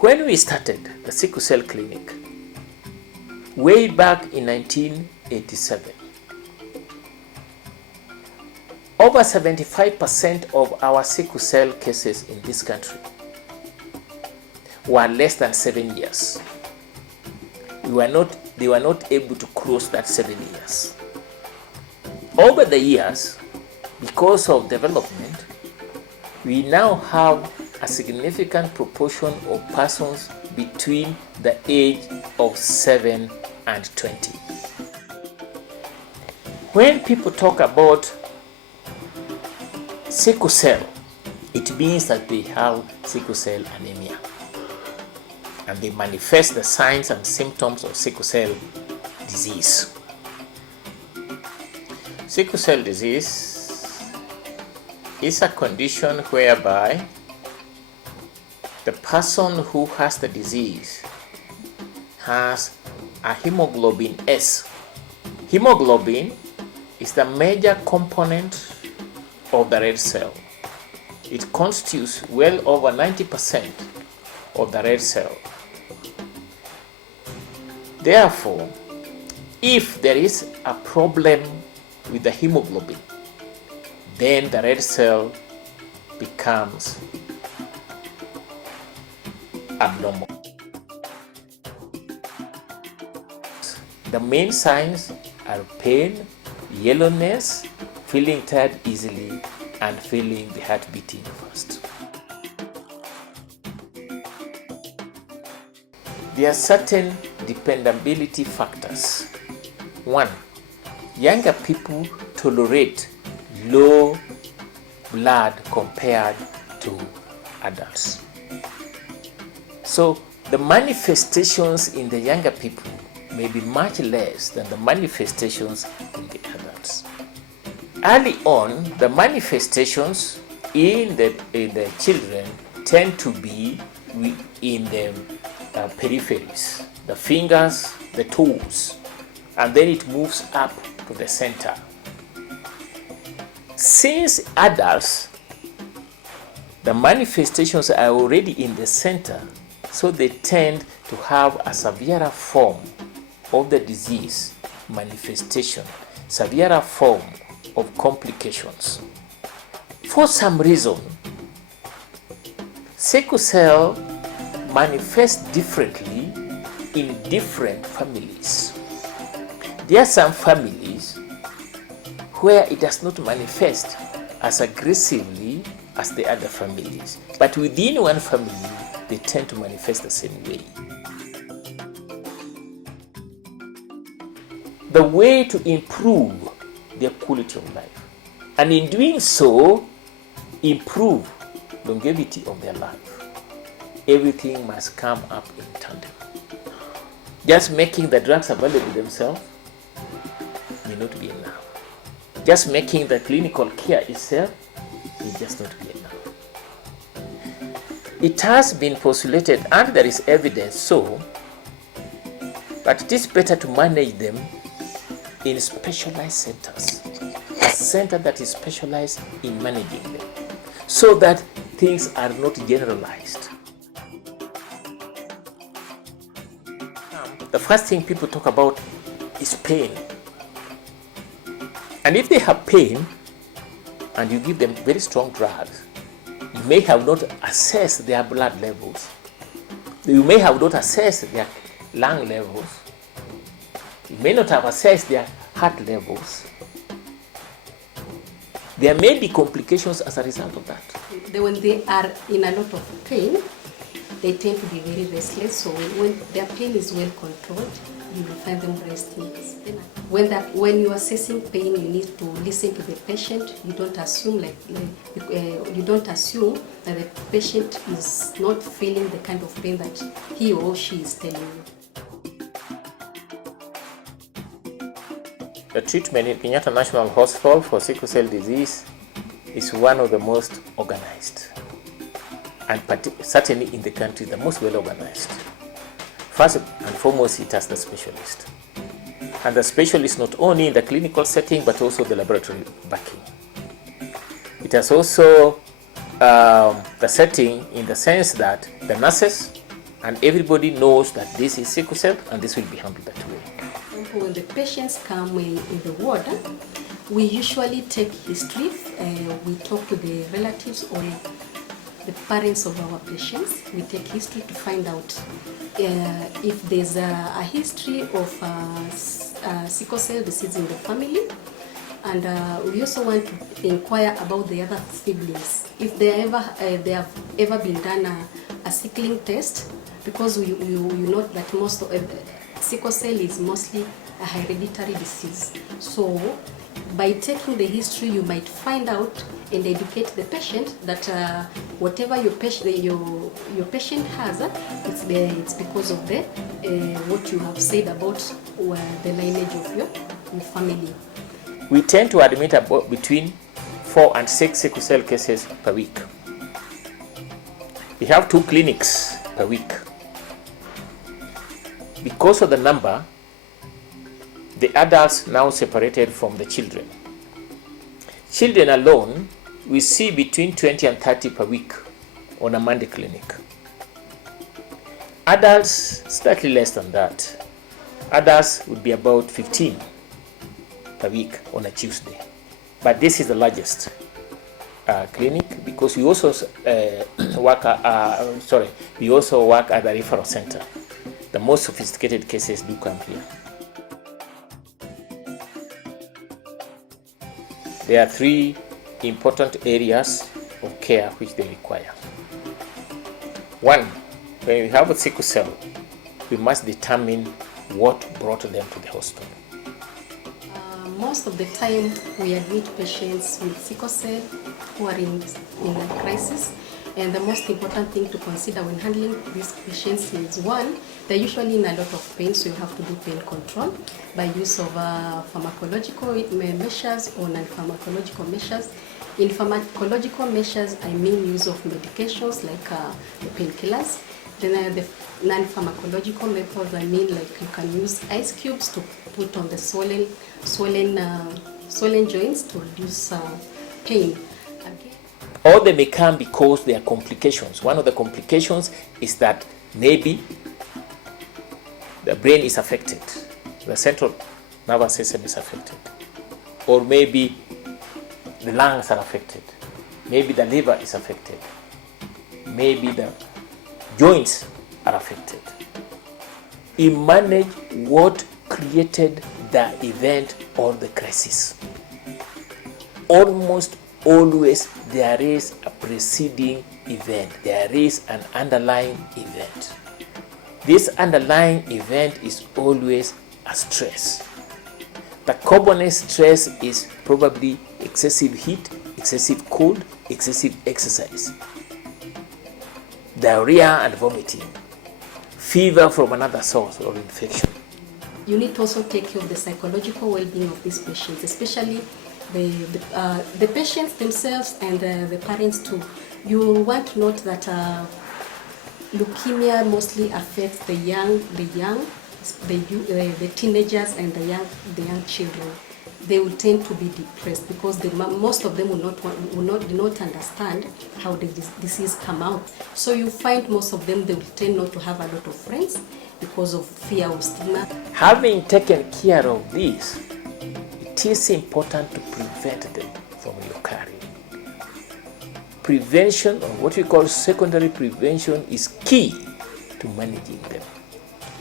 When we started the Sickle Cell Clinic, way back in 1987, over 75% of our sickle cell cases in this country were less than 7 years. They were not able to cross that 7 years. Over the years, because of development, we now have a significant proportion of persons between the age of 7 and 20. When people talk about sickle cell, it means that they have sickle cell anemia, and they manifest the signs and symptoms of sickle cell disease. Sickle cell disease is a condition whereby the person who has the disease has a hemoglobin S. Hemoglobin is the major component of the red cell. It constitutes well over 90% of the red cell. Therefore, if there is a problem with the hemoglobin, then the red cell becomes abnormal. The main signs are pain, yellowness, feeling tired easily, and feeling the heart beating fast. There are certain dependability factors. 1. Younger people tolerate low blood compared to adults. So the manifestations in the younger people may be much less than the manifestations in the adults. Early on, the manifestations in the children tend to be in the peripheries, the fingers, the toes, and then it moves up to the center. Since adults, the manifestations are already in the center, so they tend to have a severer form of the disease manifestation, severer form of complications. For some reason, sickle cell manifests differently in different families. There are some families where it does not manifest as aggressively as the other families, but within one family, they tend to manifest the same way. The way to improve their quality of life, and in doing so, improve longevity of their life, everything must come up in tandem. Just making the drugs available themselves may not be enough. Just making the clinical care itself may just not be enough. It has been postulated, and there is evidence so, but it is better to manage them in specialized centers, a center that is specialized in managing them, so that things are not generalized. The first thing people talk about is pain. And if they have pain and you give them very strong drugs, you may have not assessed their blood levels, you may have not assessed their lung levels, you may not have assessed their heart levels. There may be complications as a result of that. When they are in a lot of pain, they tend to be very restless. So when their pain is well controlled, you will find them resting. When you are assessing pain, you need to listen to the patient. You don't assume you don't assume that the patient is not feeling the kind of pain that he or she is telling you. The treatment in Kenyatta National Hospital for sickle cell disease is one of the most organized, and certainly in the country the most well organized. First and foremost, it has the specialist. And the specialist not only in the clinical setting but also the laboratory backing. It has also the setting in the sense that the nurses and everybody knows that this is sickle cell and this will be handled that way. When the patients come in the ward, we usually take history. We talk to the relatives or the parents of our patients. We take history to find out if there's a history of sickle cell disease in the family. And we also want to inquire about the other siblings, if they have ever been done a sickling test, because you know that most of sickle cell is mostly a hereditary disease. So by taking the history, you might find out and educate the patient that whatever your patient has, it's because of the what you have said about the lineage of your family. We tend to admit about between 4 and 6 sickle cell cases per week. We have 2 clinics per week. Because of the number, the adults now separated from the children. Children alone, we see between 20 and 30 per week on a Monday clinic. Adults, slightly less than that. Adults would be about 15 per week on a Tuesday. But this is the largest clinic, because we also work at the referral center. The most sophisticated cases do come here. There are 3 important areas of care which they require. 1, when we have a sickle cell, we must determine what brought them to the hospital. Most of the time, we admit patients with sickle cell who are in a crisis. And the most important thing to consider when handling these patients is, 1, they're usually in a lot of pain, so you have to do pain control by use of pharmacological measures or non-pharmacological measures. In pharmacological measures, I mean use of medications like the painkillers. Then the non-pharmacological methods, I mean like you can use ice cubes to put on the swollen joints to reduce pain. Or they may come because there are complications. One of the complications is that maybe the brain is affected, the central nervous system is affected, or maybe the lungs are affected, maybe the liver is affected, maybe the joints are affected. We manage what created the event or the crisis. Almost always there is a preceding event, there is an underlying event. This underlying event is always a stress. The commonest stress is probably excessive heat, excessive cold, excessive exercise, diarrhea and vomiting, fever from another source or infection. You need to also take care of the psychological well-being of these patients, especially the patients themselves and the parents too. You will want to note that leukemia mostly affects the teenagers and the young children. They will tend to be depressed because most of them do not understand how the disease come out. So you find most of them, they will tend not to have a lot of friends because of fear of stigma. Having taken care of this, it is important to prevent them from recurring. Prevention, or what we call secondary prevention, is key to managing them.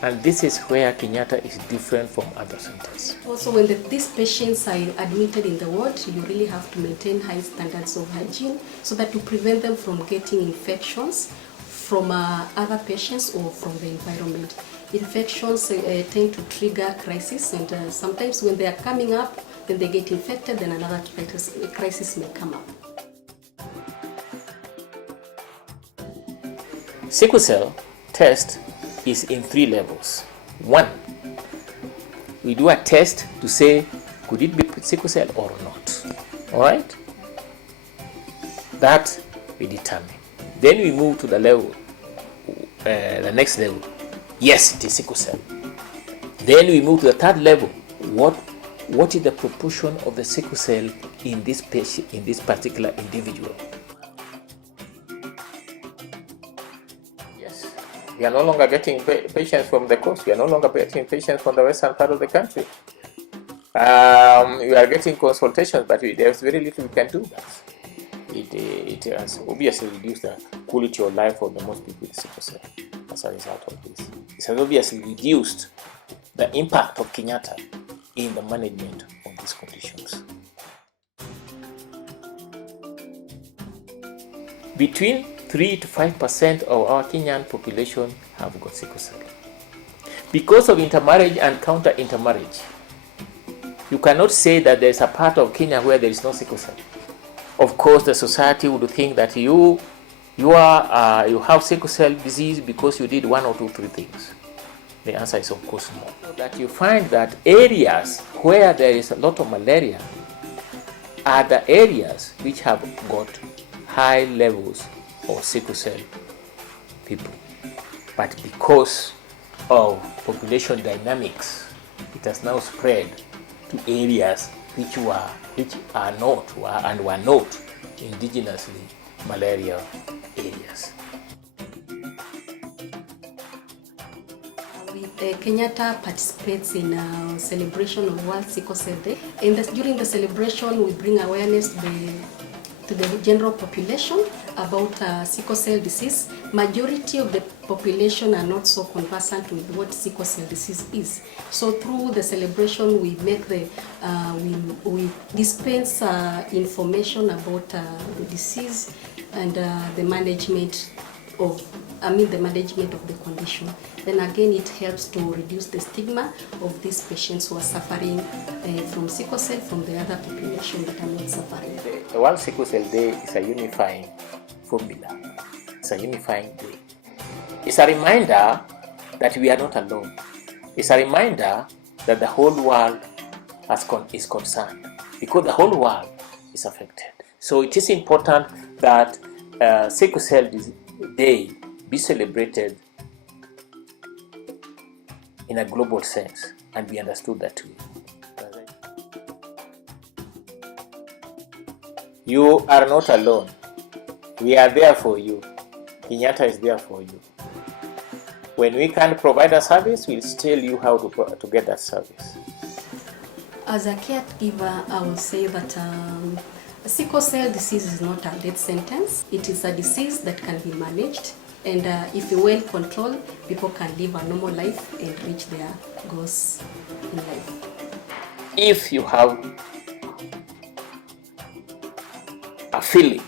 And this is where Kenyatta is different from other centers. Also, when these patients are admitted in the ward, you really have to maintain high standards of hygiene so that you prevent them from getting infections from other patients or from the environment. Infections tend to trigger crisis, and sometimes when they are coming up, then they get infected, then another crisis may come up. Sickle cell test is in 3 levels. 1, we do a test to say, could it be sickle cell or not? All right? That we determine. Then we move to the level, the next level. Yes, it is sickle cell. Then we move to the 3rd level. What is the proportion of the sickle cell in this patient, in this particular individual? Yes. We are no longer getting patients from the coast. We are no longer getting patients from the western part of the country. We are getting consultations, but there's very little we can do. It has obviously reduced the quality of life of the most people with sickle cell as a result of this. It has obviously reduced the impact of Kenyatta in the management of these conditions. Between 3 to 5% of our Kenyan population have got sickle cell. Because of intermarriage and counter-intermarriage, you cannot say that there is a part of Kenya where there is no sickle cell. Of course, the society would think that you have sickle cell disease because you did 1 or 2, 3 things. The answer is of course no. That you find that areas where there is a lot of malaria are the areas which have got high levels of sickle cell people. But because of population dynamics, it has now spread to areas which are not and were not indigenously malaria areas. Kenyatta participates in a celebration of World Sickle Cell Day. During the celebration, we bring awareness to the general population about sickle cell disease. Majority of the population are not so conversant with what sickle cell disease is. So through the celebration, we make we dispense information about the disease and the management of the condition. Then again, it helps to reduce the stigma of these patients who are suffering from sickle cell from the other population that are not suffering. The World Sickle Cell Day is a unifying formula. It's a unifying day. It's a reminder that we are not alone. It's a reminder that the whole world is concerned, because the whole world is affected. So it is important that Sickle Cell Day be celebrated in a global sense and be understood that way. You are not alone. We are there for you. Kenyatta is there for you. When we can't provide a service, we'll tell you how to get that service. As a caregiver, I will say that sickle cell disease is not a death sentence. It is a disease that can be managed, and if well controlled, people can live a normal life and reach their goals in life. If you have a feeling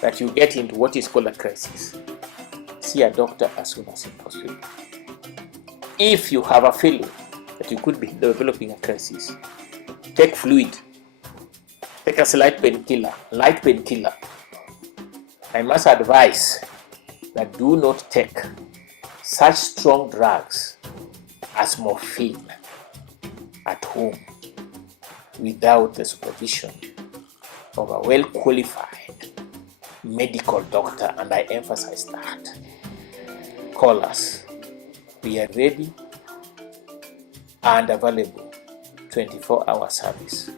that you get into what is called a crisis, see a doctor as soon as possible. If you have a feeling that you could be developing a crisis, take fluid, take a light painkiller. I must advise that do not take such strong drugs as morphine at home without the supervision of a well-qualified medical doctor, and I emphasize that. Call us. We are ready and available 24-hour service.